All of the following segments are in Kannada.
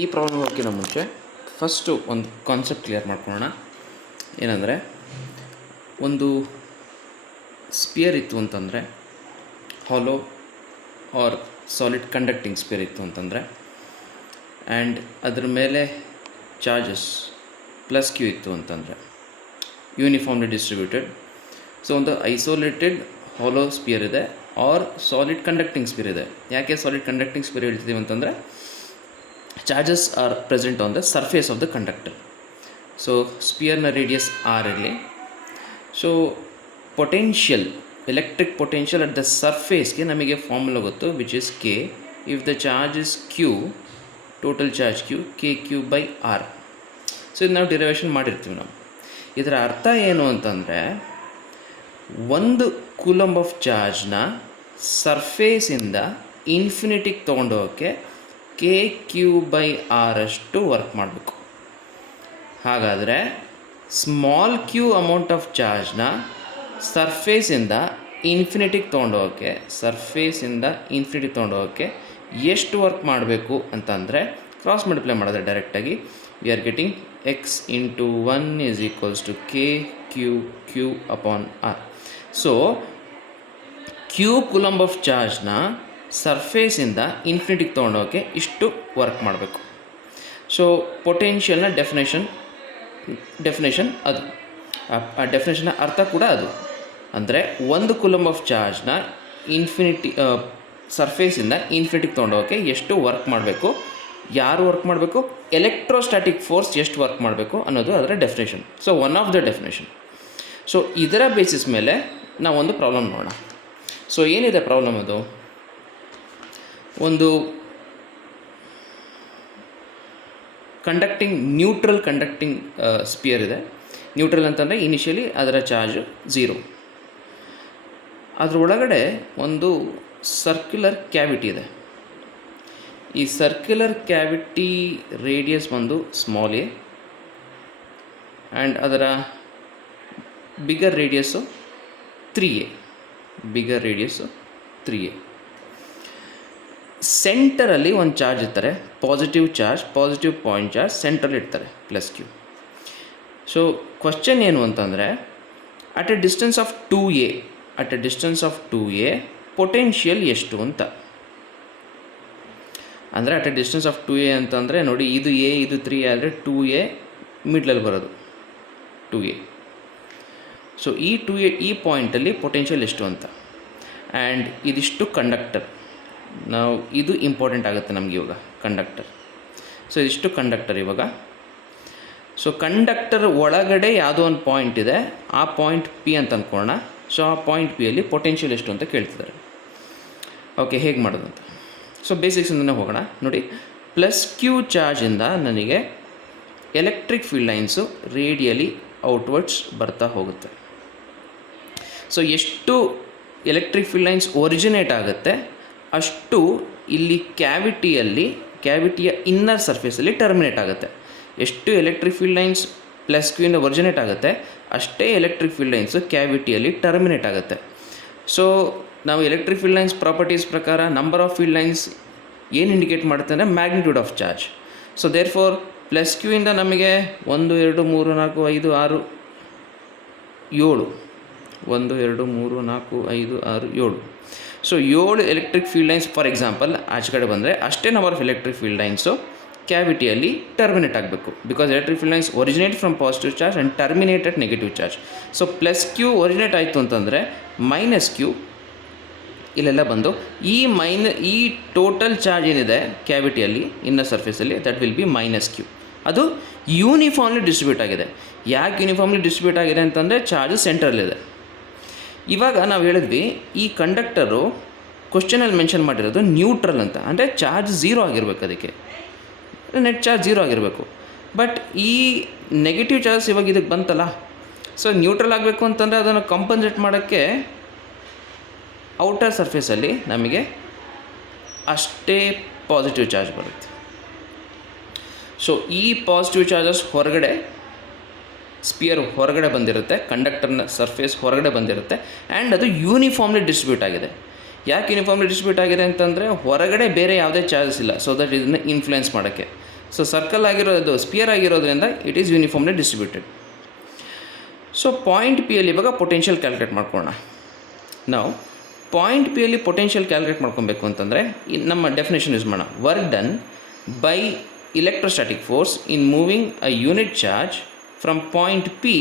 ಈ ಪ್ರಾಬ್ಲಮ್ ಹೋಗೋಕ್ಕಿಂತ ಮುಂಚೆ ಫಸ್ಟು ಒಂದು ಕಾನ್ಸೆಪ್ಟ್ ಕ್ಲಿಯರ್ ಮಾಡ್ಕೊಳ್ಳೋಣ. ಏನಂದರೆ, ಒಂದು ಸ್ಪಿಯರ್ ಇತ್ತು ಅಂತಂದರೆ, ಹಾಲೋ ಆರ್ ಸಾಲಿಡ್ ಕಂಡಕ್ಟಿಂಗ್ ಸ್ಪಿಯರ್ ಇತ್ತು ಅಂತಂದರೆ, ಆ್ಯಂಡ್ ಅದ್ರ ಮೇಲೆ ಚಾರ್ಜಸ್ ಪ್ಲಸ್ ಕ್ಯೂ ಇತ್ತು ಅಂತಂದರೆ, ಯೂನಿಫಾರ್ಮ್ಲಿ ಡಿಸ್ಟ್ರಿಬ್ಯೂಟೆಡ್. ಸೊ ಒಂದು ಐಸೋಲೇಟೆಡ್ ಹಾಲೋ ಸ್ಪಿಯರ್ ಇದೆ ಆರ್ ಸಾಲಿಡ್ ಕಂಡಕ್ಟಿಂಗ್ ಸ್ಪಿಯರ್ ಇದೆ. ಯಾಕೆ ಸಾಲಿಡ್ ಕಂಡಕ್ಟಿಂಗ್ ಸ್ಪಿಯರ್ ಹೇಳ್ತಿದ್ದೀವಿ ಅಂತಂದರೆ, charges are present on the surface of the conductor. So sphere na radius r irli. So potential, electric potential at the surface ge namige formula gottu, which is k if the charge is q, total charge q, kq by r. So ಇದು ನಾವು ಡಿರೈವೇಷನ್ ಮಾಡಿರ್ತೀವಿ. ನಾವು ಇದರ ಅರ್ಥ ಏನು ಅಂತಂದರೆ, ಒಂದು ಕೂಲಂಬ್ ಆಫ್ ಚಾರ್ಜ್ನ ಸರ್ಫೇಸಿಂದ ಇನ್ಫಿನಿಟಿಗೆ ತೊಗೊಂಡೋಗೋಕ್ಕೆ ಕೆ ಕ್ಯೂ ಬೈ ಆರ್ ಅಷ್ಟು ವರ್ಕ್ ಮಾಡಬೇಕು. ಹಾಗಾದರೆ ಸ್ಮಾಲ್ ಕ್ಯೂ ಅಮೌಂಟ್ ಆಫ್ ಚಾರ್ಜ್ನ ಸರ್ಫೇಸಿಂದ ಇನ್ಫಿನಿಟಿಗೆ ತೊಗೊಂಡೋಗೋಕ್ಕೆ ಎಷ್ಟು ವರ್ಕ್ ಮಾಡಬೇಕು ಅಂತಂದರೆ, ಕ್ರಾಸ್ ಮಲ್ಟಿಪ್ಲೈ ಮಾಡಿದ್ರೆ ಡೈರೆಕ್ಟಾಗಿ we are getting x into 1 is equals to K Q upon r. So q coulomb of ಚಾರ್ಜ್ನ ಸರ್ಫೇಸಿಂದ ಇನ್ಫಿನಿಟಿಗೆ ತೊಗೊಂಡೋಕ್ಕೆ ಇಷ್ಟು ವರ್ಕ್ ಮಾಡಬೇಕು. ಸೊ ಪೊಟೆನ್ಷಿಯಲ್ನ ಡೆಫಿನೇಷನ್ ಅದು, ಆ ಡೆಫಿನೇಷನ್ನ ಅರ್ಥ ಕೂಡ ಅದು. ಅಂದರೆ ಒಂದು ಕೂಲಂಬ್ ಆಫ್ ಚಾರ್ಜ್ನ ಸರ್ಫೇಸಿಂದ ಇನ್ಫಿನಿಟಿಗೆ ತೊಗೊಂಡೋಕ್ಕೆ ಎಷ್ಟು ವರ್ಕ್ ಮಾಡಬೇಕು, ಯಾರು ವರ್ಕ್ ಮಾಡಬೇಕು, ಎಲೆಕ್ಟ್ರೋಸ್ಟ್ಯಾಟಿಕ್ ಫೋರ್ಸ್ ಎಷ್ಟು ವರ್ಕ್ ಮಾಡಬೇಕು ಅನ್ನೋದು ಅದರ definition. So one of the definition. So ಇದರ ಬೇಸಿಸ್ ಮೇಲೆ ನಾವೊಂದು ಪ್ರಾಬ್ಲಮ್ ನೋಡೋಣ. ಸೊ ಏನಿದೆ ಪ್ರಾಬ್ಲಮ್? ಅದು ಒಂದು ನ್ಯೂಟ್ರಲ್ ಕಂಡಕ್ಟಿಂಗ್ ಸ್ಪಿಯರ್ ಇದೆ. ನ್ಯೂಟ್ರಲ್ ಅಂತಂದರೆ ಇನಿಷಿಯಲಿ ಅದರ ಚಾರ್ಜ್ 0. ಅದರೊಳಗಡೆ ಒಂದು ಸರ್ಕ್ಯುಲರ್ ಕ್ಯಾವಿಟಿ ಇದೆ. ಈ ಸರ್ಕ್ಯುಲರ್ ಕ್ಯಾವಿಟಿ ರೇಡಿಯಸ್ ಬಂದು ಸ್ಮಾಲ್ ಎ ಆ್ಯಂಡ್ ಅದರ ಬಿಗರ್ ರೇಡಿಯಸ್ಸು 3a. ಸೆಂಟರಲ್ಲಿ ಒಂದು ಚಾರ್ಜ್ ಇರ್ತಾರೆ, ಪಾಸಿಟಿವ್ ಪಾಯಿಂಟ್ ಚಾರ್ಜ್ ಸೆಂಟ್ರಲ್ಲಿ ಇರ್ತಾರೆ, ಪ್ಲಸ್ ಕ್ಯೂ. ಸೊ ಕ್ವಶನ್ ಏನು ಅಂತಂದರೆ, at A distance of 2a potential ಎಷ್ಟು ಅಂತ. ಅಂದರೆ at A distance of 2a ಅಂತಂದರೆ ನೋಡಿ, ಇದು a ಇದು 3a ಆದರೆ 2a ಮಿಡ್ಲಲ್ಲಿ ಬರೋದು 2a. ಸೊ ಈ 2a ಈ ಪಾಯಿಂಟಲ್ಲಿ ಪೊಟೆನ್ಷಿಯಲ್ ಎಷ್ಟು ಅಂತ. ಆ್ಯಂಡ್ ಇದಿಷ್ಟು ಕಂಡಕ್ಟರ್. ನಾವು ಇದು ಇಂಪಾರ್ಟೆಂಟ್ ಆಗುತ್ತೆ ನಮಗೆ ಇವಾಗ, ಕಂಡಕ್ಟರ್. ಸೊ ಇದಿಷ್ಟು ಕಂಡಕ್ಟರ್ ಇವಾಗ. ಸೊ ಕಂಡಕ್ಟರ್ ಒಳಗಡೆ ಯಾವುದೋ ಒಂದು ಪಾಯಿಂಟ್ ಇದೆ, ಆ ಪಾಯಿಂಟ್ ಪಿ ಅಂತ ಅಂದ್ಕೊಳ್ಳೋಣ. ಸೊ ಆ ಪಾಯಿಂಟ್ ಪಿಯಲ್ಲಿ ಪೊಟೆನ್ಷಿಯಲ್ ಎಷ್ಟು ಅಂತ ಕೇಳ್ತಿದ್ದಾರೆ. ಓಕೆ, ಹೇಗೆ ಮಾಡೋದು ಅಂತ. ಸೊ ಬೇಸಿಕ್ಸಿಂದನೇ ಹೋಗೋಣ. ನೋಡಿ, ಪ್ಲಸ್ ಕ್ಯೂ ಚಾರ್ಜಿಂದ ನನಗೆ electric field lines radially outwards ಬರ್ತಾ ಹೋಗುತ್ತೆ. ಸೊ ಎಷ್ಟು ಎಲೆಕ್ಟ್ರಿಕ್ ಫೀಲ್ಡ್ ಲೈನ್ಸ್ ಒರಿಜಿನೇಟ್ ಆಗುತ್ತೆ ಅಷ್ಟು ಇಲ್ಲಿ ಕ್ಯಾವಿಟಿಯ ಇನ್ನರ್ ಸರ್ಫೇಸಲ್ಲಿ ಟರ್ಮಿನೇಟ್ ಆಗುತ್ತೆ. ಎಷ್ಟು ಎಲೆಕ್ಟ್ರಿಕ್ ಫೀಲ್ಡ್ ಲೈನ್ಸ್ ಪ್ಲಸ್ ಕ್ಯೂಯಿಂದ ಒರಿಜಿನೇಟ್ ಆಗುತ್ತೆ ಅಷ್ಟೇ ಎಲೆಕ್ಟ್ರಿಕ್ ಫೀಲ್ಡ್ ಲೈನ್ಸು ಕ್ಯಾವಿಟಿಯಲ್ಲಿ ಟರ್ಮಿನೇಟ್ ಆಗುತ್ತೆ. ಸೊ ನಾವು ಎಲೆಕ್ಟ್ರಿಕ್ ಫೀಲ್ಡ್ ಲೈನ್ಸ್ ಪ್ರಾಪರ್ಟೀಸ್ ಪ್ರಕಾರ ನಂಬರ್ ಆಫ್ ಫೀಲ್ಡ್ ಲೈನ್ಸ್ ಏನು ಇಂಡಿಕೇಟ್ ಮಾಡುತ್ತೆ ಅಂದರೆ magnitude of charge. So therefore plus ಕ್ಯೂಯಿಂದ ನಮಗೆ 1 2 3 4 5 6 7 1 2 3 4 5 6 7. So 7 electric field lines for example ಆಚೆ ಕಡೆ ಬಂದರೆ ಅಷ್ಟೇ number of electric field lines ಕ್ಯಾವಿಟಿಯಲ್ಲಿ ಟರ್ಮಿನೇಟ್ ಆಗಬೇಕು. Because electric field lines originate from positive charge and terminate at negative charge. So plus Q originate ಆಯಿತು ಅಂತಂದರೆ ಮೈನಸ್ ಕ್ಯೂ ಇಲ್ಲೆಲ್ಲ ಬಂದು ಈ ಟೋಟಲ್ ಚಾರ್ಜ್ ಏನಿದೆ ಕ್ಯಾವಿಟಿಯಲ್ಲಿ ಇನ್ನರ್ ಸರ್ಫೇಸಲ್ಲಿ that will be minus Q. ಅದು ಯೂನಿಫಾರ್ಮ್ಲಿ ಡಿಸ್ಟ್ರಿಬ್ಯೂಟ್ ಆಗಿದೆ. ಯಾಕೆ ಯೂನಿಫಾರ್ಮ್ಲಿ ಡಿಸ್ಟ್ರಿಬ್ಯೂಟ್ ಆಗಿದೆ ಅಂತಂದರೆ ಚಾರ್ಜ್ ಸೆಂಟ್ರಲ್ಲಿದೆ. ಇವಾಗ ನಾವು ಹೇಳಿದ್ವಿ ಈ ಕಂಡಕ್ಟರು ಕ್ವಶನಲ್ಲಿ ಮೆನ್ಷನ್ ಮಾಡಿರೋದು ನ್ಯೂಟ್ರಲ್ ಅಂತ, ಅಂದರೆ ಚಾರ್ಜ್ 0 ಆಗಿರಬೇಕು, ಅದಕ್ಕೆ ನೆಟ್ ಚಾರ್ಜ್ 0 ಆಗಿರಬೇಕು. ಬಟ್ ಈ ನೆಗೆಟಿವ್ ಚಾರ್ಜ್ ಇವಾಗ ಇದಕ್ಕೆ ಬಂತಲ್ಲ, ಸೊ ನ್ಯೂಟ್ರಲ್ ಆಗಬೇಕು ಅಂತಂದರೆ ಅದನ್ನು ಕಂಪನ್ಸೇಟ್ ಮಾಡೋಕ್ಕೆ ಔಟರ್ ಸರ್ಫೇಸಲ್ಲಿ ನಮಗೆ ಅಷ್ಟೇ ಪಾಸಿಟಿವ್ ಚಾರ್ಜ್ ಬರುತ್ತೆ. ಸೊ ಈ ಪಾಸಿಟಿವ್ ಚಾರ್ಜಸ್ ಸ್ಪಿಯರ್ ಹೊರಗಡೆ ಬಂದಿರುತ್ತೆ, ಕಂಡಕ್ಟರ್ನ ಸರ್ಫೇಸ್ ಹೊರಗಡೆ ಬಂದಿರುತ್ತೆ, ಆ್ಯಂಡ್ ಅದು ಯೂನಿಫಾರ್ಮ್ಲಿ ಡಿಸ್ಟ್ರಿಬ್ಯೂಟ್ ಆಗಿದೆ. ಯಾಕೆ ಯೂನಿಫಾರ್ಮ್ಲಿ ಡಿಸ್ಟ್ರಿಬ್ಯೂಟ್ ಆಗಿದೆ ಅಂತಂದರೆ ಹೊರಗಡೆ ಬೇರೆ ಯಾವುದೇ ಚಾರ್ಜಸ್ ಇಲ್ಲ, ಸೊ ದಟ್ ಇದನ್ನು ಇನ್ಫ್ಲುಯೆನ್ಸ್ ಮಾಡೋಕ್ಕೆ. ಸೊ ಸರ್ಕಲ್ ಆಗಿರೋದು ಸ್ಪಿಯರ್ ಆಗಿರೋದ್ರಿಂದ it is uniformly distributed. So point P ಅಲ್ಲಿ ಇವಾಗ ಪೊಟೆನ್ಷಿಯಲ್ ಕ್ಯಾಲ್ಕುಲೇಟ್ ಮಾಡ್ಕೊಳ್ಳೋಣ. ನಾವು ಪಾಯಿಂಟ್ ಪಿ ಅಲ್ಲಿ ಪೊಟೆನ್ಷಿಯಲ್ ಕ್ಯಾಲ್ಕುಲೇಟ್ ಮಾಡ್ಕೊಬೇಕು ಅಂತಂದರೆ ನಮ್ಮ ಡೆಫಿನೇಷನ್ ಯೂಸ್ ಮಾಡೋಣ. Work done by electrostatic force in moving a unit charge from point P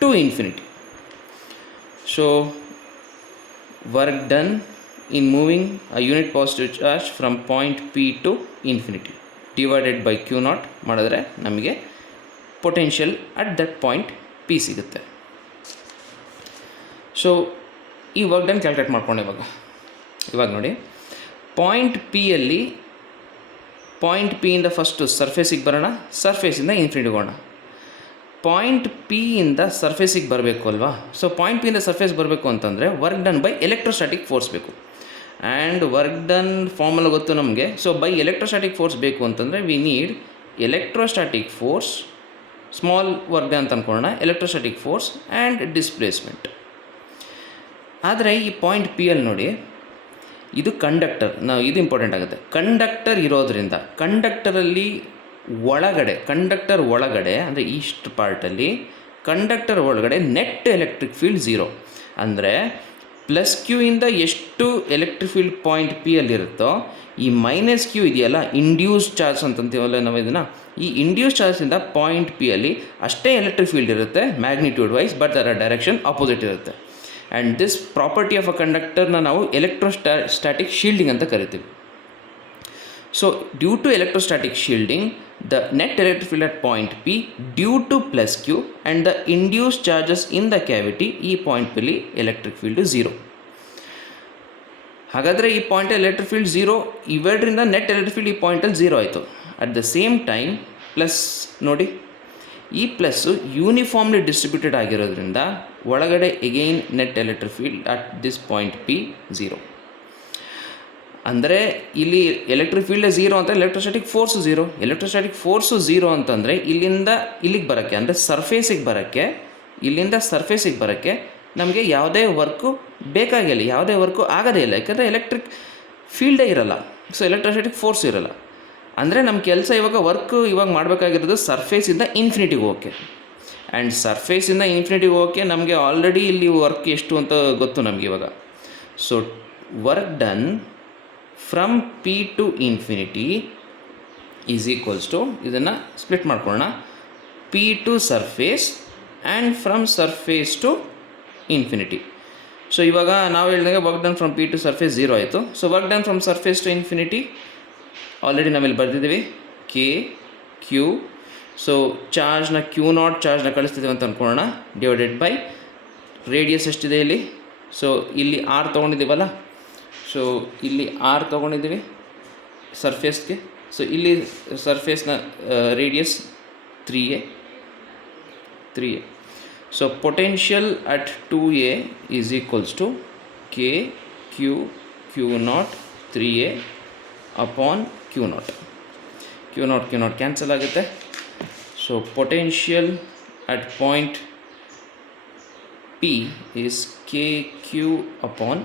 to infinity. So work done in moving a unit positive charge from point P to infinity divided by Q naught ಮಾಡಿದ್ರೆ ನಮಗೆ potential at that point P ಸಿಗುತ್ತೆ. ಸೊ ಈ ವರ್ಕ್ ಡನ್ ಕ್ಯಾಲ್ಕುಲೇಟ್ ಮಾಡ್ಕೊಂಡು ಇವಾಗ ನೋಡಿ, ಪಾಯಿಂಟ್ ಪಿಯಲ್ಲಿ ಪಾಯಿಂಟ್ ಪಿಯಿಂದ ಫಸ್ಟು ಸರ್ಫೇಸಿಗೆ ಬರೋಣ, ಸರ್ಫೇಸಿಂದ ಇನ್ಫಿನಿಟಿಗೆ ಹೋಗೋಣ. ಪಾಯಿಂಟ್ ಪಿಯಿಂದ ಸರ್ಫೇಸಿಗೆ ಬರಬೇಕು ಅಲ್ವಾ. ಸೊ ಪಾಯಿಂಟ್ ಪಿಯಿಂದ ಸರ್ಫೇಸ್ ಬರಬೇಕು ಅಂತಂದರೆ work done by electrostatic force ಬೇಕು. ಆ್ಯಂಡ್ ವರ್ಕ್ ಡನ್ ಫಾರ್ಮುಲಾ ಗೊತ್ತು ನಮಗೆ. ಸೊ ಬೈ ಎಲೆಕ್ಟ್ರೋಸ್ಟಾಟಿಕ್ ಫೋರ್ಸ್ ಬೇಕು ಅಂತಂದರೆ we need electrostatic force, small work done ಅಂತ ಅಂದ್ಕೊಳ್ಳೋಣ, ಎಲೆಕ್ಟ್ರೋಸ್ಟಾಟಿಕ್ ಫೋರ್ಸ್ ಆ್ಯಂಡ್ ಡಿಸ್ಪ್ಲೇಸ್ಮೆಂಟ್. ಆದರೆ ಈ ಪಾಯಿಂಟ್ ಪಿ ಅಲ್ಲಿ ನೋಡಿ, ಇದು ಕಂಡಕ್ಟರ್, ನಾವು ಇದು ಇಂಪಾರ್ಟೆಂಟ್ ಆಗುತ್ತೆ. ಕಂಡಕ್ಟರ್ ಇರೋದರಿಂದ ಕಂಡಕ್ಟರಲ್ಲಿ ಕಂಡಕ್ಟರ್ ಒಳಗಡೆ ಅಂದರೆ ಈಸ್ಟ್ ಪಾರ್ಟಲ್ಲಿ ಕಂಡಕ್ಟರ್ ಒಳಗಡೆ ನೆಟ್ ಎಲೆಕ್ಟ್ರಿಕ್ ಫೀಲ್ಡ್ 0. ಅಂದರೆ ಪ್ಲಸ್ ಕ್ಯೂ ಇಂದ ಎಷ್ಟು ಎಲೆಕ್ಟ್ರಿಕ್ ಫೀಲ್ಡ್ ಪಾಯಿಂಟ್ ಪಿ ಅಲ್ಲಿರುತ್ತೋ, ಈ ಮೈನಸ್ ಕ್ಯೂ ಇದೆಯಲ್ಲ ಇಂಡ್ಯೂಸ್ ಚಾರ್ಜ್ ಅಂತಂತೀವಲ್ಲ ನಾವು ಇದನ್ನು, ಈ ಇಂಡ್ಯೂಸ್ ಚಾರ್ಜಿಂದ ಪಾಯಿಂಟ್ ಪಿ ಅಲ್ಲಿ ಅಷ್ಟೇ ಎಲೆಕ್ಟ್ರಿಕ್ ಫೀಲ್ಡ್ ಇರುತ್ತೆ ಮ್ಯಾಗ್ನಿಟ್ಯೂಡ್ ವೈಸ್, ಬಟ್ ಅದರ ಡೈರೆಕ್ಷನ್ ಆಪೋಸಿಟ್ ಇರುತ್ತೆ. And this property of a ಕಂಡಕ್ಟರ್ನ ನಾವು ಎಲೆಕ್ಟ್ರೋಸ್ಟಾಟಿಕ್ ಶೀಲ್ಡಿಂಗ್ ಅಂತ ಕರಿತೀವಿ. So due to electrostatic shielding, the net electric field at point P due to plus Q and the induce charges in the cavity, ಈ ಪಾಯಿಂಟ್ ಪಿಲಿ ಎಲೆಕ್ಟ್ರಿಕ್ ಫೀಲ್ಡ್ 0. ಹಾಗಾದರೆ ಈ ಪಾಯಿಂಟಲ್ಲಿ ಎಲೆಕ್ಟ್ರಿಕ್ ಫೀಲ್ಡ್ 0, ಇವೆರಡರಿಂದ ನೆಟ್ ಎಲೆಕ್ಟ್ರಿಕ್ ಫೀಲ್ಡ್ ಈ ಪಾಯಿಂಟಲ್ಲಿ 0 ಆಯಿತು. At the same time plus ನೋಡಿ, ಈ ಪ್ಲಸ್ಸು ಯೂನಿಫಾರ್ಮ್ಲಿ ಡಿಸ್ಟ್ರಿಬ್ಯೂಟೆಡ್ ಆಗಿರೋದ್ರಿಂದ ಒಳಗಡೆ again net electric field at this point P 0. ಅಂದರೆ ಇಲ್ಲಿ ಎಲೆಕ್ಟ್ರಿಕ್ ಫೀಲ್ಡ್ 0 ಅಂತ ಎಲೆಕ್ಟ್ರೋಸ್ಟಾಟಿಕ್ ಫೋರ್ಸು 0. ಎಲೆಕ್ಟ್ರೋಸ್ಟಾಟಿಕ್ ಫೋರ್ಸು 0 ಅಂತಂದರೆ ಇಲ್ಲಿಂದ ಇಲ್ಲಿಗೆ ಬರೋಕ್ಕೆ, ಅಂದರೆ ಸರ್ಫೇಸಿಗೆ ಬರೋಕ್ಕೆ, ಇಲ್ಲಿಂದ ಸರ್ಫೇಸಿಗೆ ಬರೋಕ್ಕೆ ನಮಗೆ ಯಾವುದೇ ವರ್ಕು ಬೇಕಾಗಿಲ್ಲ, ಯಾವುದೇ ವರ್ಕು ಆಗೋದೇ ಇಲ್ಲ. ಯಾಕಂದರೆ ಎಲೆಕ್ಟ್ರಿಕ್ ಫೀಲ್ಡೇ ಇರೋಲ್ಲ, ಸೊ ಎಲೆಕ್ಟ್ರೋಸ್ಟಾಟಿಕ್ ಫೋರ್ಸ್ ಇರೋಲ್ಲ. ಅಂದರೆ ನಮ್ಮ ಕೆಲಸ ಇವಾಗ ಮಾಡಬೇಕಾಗಿರೋದು ಸರ್ಫೇಸಿಂದ ಇನ್ಫಿನಿಟಿಗೆ ಹೋಗೋಕ್ಕೆ. ಆ್ಯಂಡ್ ಸರ್ಫೇಸಿಂದ ಇನ್ಫಿನಿಟಿಗೆ ಹೋಗೋಕ್ಕೆ ನಮಗೆ ಆಲ್ರೆಡಿ ಇಲ್ಲಿ ವರ್ಕ್ ಎಷ್ಟು ಅಂತ ಗೊತ್ತು ನಮಗೆ ಇವಾಗ. So work done from P to infinity is equals to, ಇದನ್ನು ಸ್ಪ್ಲಿಟ್ ಮಾಡ್ಕೊಳ್ಳೋಣ, P to surface and from surface to infinity. So ಇವಾಗ ನಾವು ಹೇಳಿದಾಗ work done from P to surface 0 ಆಯಿತು. So work done from surface to infinity already ನಾವಿಲ್ಲಿ ಬರೆದಿದ್ದೀವಿ, ಕೆ ಕ್ಯೂ. ಸೊ ಚಾರ್ಜ್ನ ಕ್ಯೂ ನಾಟ್ ಚಾರ್ಜ್ನ ಕಳಿಸ್ತಿದ್ದೀವಿ ಅಂತ ಅಂದ್ಕೊಳ್ಳೋಣ, ಡಿವೈಡೆಡ್ ಬೈ ರೇಡಿಯಸ್ ಎಷ್ಟಿದೆ ಇಲ್ಲಿ. ಸೊ ಇಲ್ಲಿ ಆರ್ ತೊಗೊಂಡಿದ್ದೀವಲ್ಲ, ಸೊ ಇಲ್ಲಿ ಆರ್ ತೊಗೊಂಡಿದ್ದೀವಿ ಸರ್ಫೇಸ್ಗೆ. ಸೊ ಇಲ್ಲಿ ಸರ್ಫೇಸ್ನ radius 3a. So potential at 2a is equals to K Q naught 3a upon Q naught. Q naught cancel ಆಗುತ್ತೆ. So potential at point P is K Q upon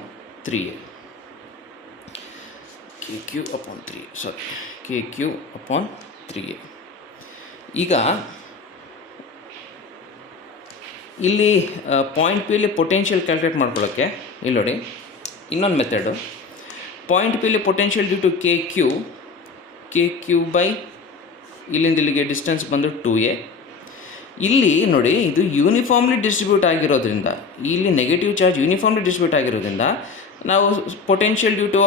3a. K Q upon 3a. ಈಗ ಇಲ್ಲಿ ಪಾಯಿಂಟ್ ಪಿಲಿ ಪೊಟೆನ್ಷಿಯಲ್ ಕ್ಯಾಲ್ಕುಲೇಟ್ ಮಾಡ್ಕೊಳ್ಳೋಕ್ಕೆ ಇಲ್ಲಿ ನೋಡಿ ಇನ್ನೊಂದು ಮೆಥಡು. ಪಾಯಿಂಟ್ ಪಿಲಿ potential due to K Q by ಇಲ್ಲಿಂದ ಇಲ್ಲಿಗೆ ಡಿಸ್ಟೆನ್ಸ್ ಬಂದು 2a. ಇಲ್ಲಿ ನೋಡಿ ಇದು ಯೂನಿಫಾರ್ಮ್ಲಿ ಡಿಸ್ಟ್ರಿಬ್ಯೂಟ್ ಆಗಿರೋದ್ರಿಂದ, ಇಲ್ಲಿ ನೆಗೆಟಿವ್ ಚಾರ್ಜ್ ಯೂನಿಫಾರ್ಮ್ಲಿ ಡಿಸ್ಟ್ರಿಬ್ಯೂಟ್ ಆಗಿರೋದ್ರಿಂದ ನಾವು ಪೊಟೆನ್ಷಿಯಲ್ ಡ್ಯೂ ಟು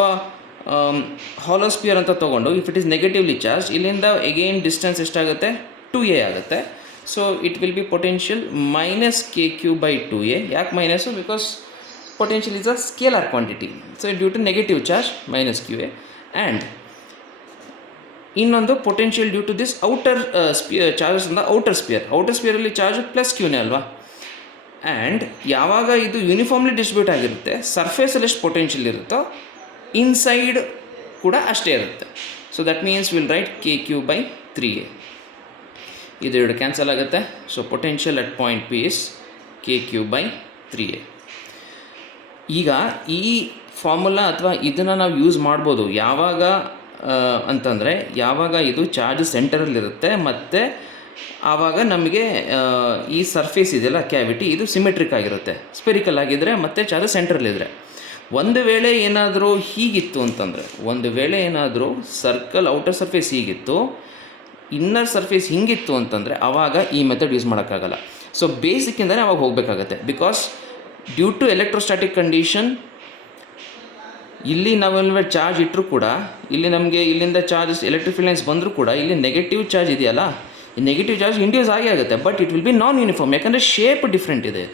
ಹಾಲೋಸ್ಪಿಯರ್ ಅಂತ ತೊಗೊಂಡು, if it is negatively charge, ಇಲ್ಲಿಂದ ಎಗೈನ್ ಡಿಸ್ಟೆನ್ಸ್ ಎಷ್ಟಾಗುತ್ತೆ 2a ಆಗುತ್ತೆ. So it will be potential minus K Q by 2a. ಯಾಕೆ minus? Because potential is a scalar quantity. So due to negative charge minus QA. And ಇನ್ನೊಂದು potential due to this outer charges ಇಂದ ಔಟರ್ ಸ್ಪಿಯರಲ್ಲಿ ಚಾರ್ಜ್ ಪ್ಲಸ್ ಕ್ಯೂನೇ ಅಲ್ವಾ. ಆ್ಯಂಡ್ ಯಾವಾಗ ಇದು ಯೂನಿಫಾರ್ಮ್ಲಿ ಡಿಸ್ಟ್ರಿಬ್ಯೂಟ್ ಆಗಿರುತ್ತೆ, ಸರ್ಫೇಸಲ್ಲಿ ಎಷ್ಟು ಪೊಟೆನ್ಷಿಯಲ್ ಇರುತ್ತೋ ಇನ್ಸೈಡ್ ಕೂಡ ಅಷ್ಟೇ ಇರುತ್ತೆ. So that means will write k Q by 3a. ಇದೆರಡು ಕ್ಯಾನ್ಸಲ್ ಆಗುತ್ತೆ. So potential at point P is k Q by 3a. ಈಗ ಈ ಫಾರ್ಮುಲಾ ಅಥವಾ ಇದನ್ನು ನಾವು ಯೂಸ್ ಮಾಡ್ಬೋದು ಯಾವಾಗ ಅಂತಂದರೆ ಯಾವಾಗ ಇದು ಚಾರ್ಜ್ ಸೆಂಟರಲ್ಲಿರುತ್ತೆ ಮತ್ತು ಆವಾಗ ನಮಗೆ ಈ ಸರ್ಫೇಸ್ ಇದೆಯಲ್ಲ ಕ್ಯಾವಿಟಿ ಇದು ಸಿಮೆಟ್ರಿಕ್ ಆಗಿರುತ್ತೆ, ಸ್ಪೆರಿಕಲ್ ಆಗಿದ್ದರೆ ಮತ್ತು ಚಾರ್ಜ್ ಸೆಂಟ್ರಲ್ಲಿದ್ದರೆ. ಒಂದು ವೇಳೆ ಏನಾದರೂ ಹೀಗಿತ್ತು ಅಂತಂದರೆ, ಒಂದು ವೇಳೆ ಏನಾದರೂ ಸರ್ಕಲ್ ಔಟರ್ ಸರ್ಫೇಸ್ ಹೀಗಿತ್ತು, ಇನ್ನರ್ ಸರ್ಫೇಸ್ ಹಿಂಗಿತ್ತು ಅಂತಂದರೆ ಆವಾಗ ಈ ಮೆಥಡ್ ಯೂಸ್ ಮಾಡೋಕ್ಕಾಗಲ್ಲ. ಸೊ ಬೇಸಿಕ್ಕಿಂದಲೇ ಅವಾಗ ಹೋಗಬೇಕಾಗತ್ತೆ. Because due to electrostatic condition ಇಲ್ಲಿ ನಾವೆಲ್ಲ ಚಾರ್ಜ್ ಇಟ್ಟರೂ ಕೂಡ ಇಲ್ಲಿ ನಮಗೆ ಇಲ್ಲಿಂದ ಚಾರ್ಜಸ್ ಎಲೆಕ್ಟ್ರಿಕ್ ಫೀಲ್ಡ್ ಲೈನ್ಸ್ ಬಂದರೂ ಕೂಡ ಇಲ್ಲಿ ನೆಗೆಟಿವ್ ಚಾರ್ಜ್ ಇದೆಯಲ್ಲ, ಈ ನೆಗೆಟಿವ್ ಚಾರ್ಜ್ ಇಂಡ್ಯೂಸ್ ಆಗೇ ಆಗುತ್ತೆ. But it will B non uniform, ಯಾಕಂದರೆ ಶೇಪ್ ಡಿಫ್ರೆಂಟ್ ಇದೆ.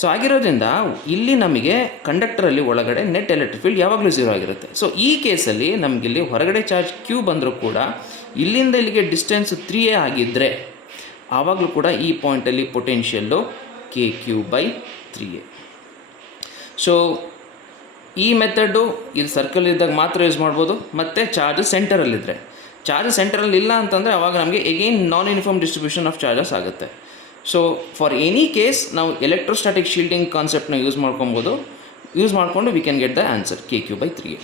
ಸೊ ಆಗಿರೋದ್ರಿಂದ ಇಲ್ಲಿ ನಮಗೆ ಕಂಡಕ್ಟರಲ್ಲಿ ಒಳಗಡೆ ನೆಟ್ ಎಲೆಕ್ಟ್ರಿಕ್ ಫೀಲ್ಡ್ ಯಾವಾಗಲೂ 0 ಆಗಿರುತ್ತೆ. ಸೊ ಈ ಕೇಸಲ್ಲಿ ನಮಗಿಲ್ಲಿ ಹೊರಗಡೆ ಚಾರ್ಜ್ ಕ್ಯೂ ಬಂದರೂ ಕೂಡ ಇಲ್ಲಿಂದ ಇಲ್ಲಿಗೆ ಡಿಸ್ಟೆನ್ಸ್ 3a ಆಗಿದ್ದರೆ ಆವಾಗಲೂ ಕೂಡ ಈ ಪಾಯಿಂಟಲ್ಲಿ ಪೊಟೆನ್ಷಿಯಲ್ಲು KQ/3a. ಸೊ ಈ ಮೆಥಡು ಇದು ಸರ್ಕಲ್ ಇದ್ದಾಗ ಮಾತ್ರ ಯೂಸ್ ಮಾಡ್ಬೋದು, ಮತ್ತು ಚಾರ್ಜ್ ಸೆಂಟರಲ್ಲಿದ್ದರೆ. ಚಾರ್ಜ್ ಸೆಂಟರಲ್ಲಿ ಇಲ್ಲ ಅಂತಂದರೆ ಆವಾಗ ನಮಗೆ again non uniform distribution of charges ಆಗುತ್ತೆ. ಸೊ ಫಾರ್ ಎನಿ ಕೇಸ್ ನಾವು ಎಲೆಕ್ಟ್ರೋಸ್ಟ್ಯಾಟಿಕ್ ಶೀಲ್ಡಿಂಗ್ ಕಾನ್ಸೆಪ್ಟ್ನ ಯೂಸ್ ಮಾಡ್ಕೊಬೋದು. ಯೂಸ್ ಮಾಡಿಕೊಂಡು we can get the answer KQ/3a.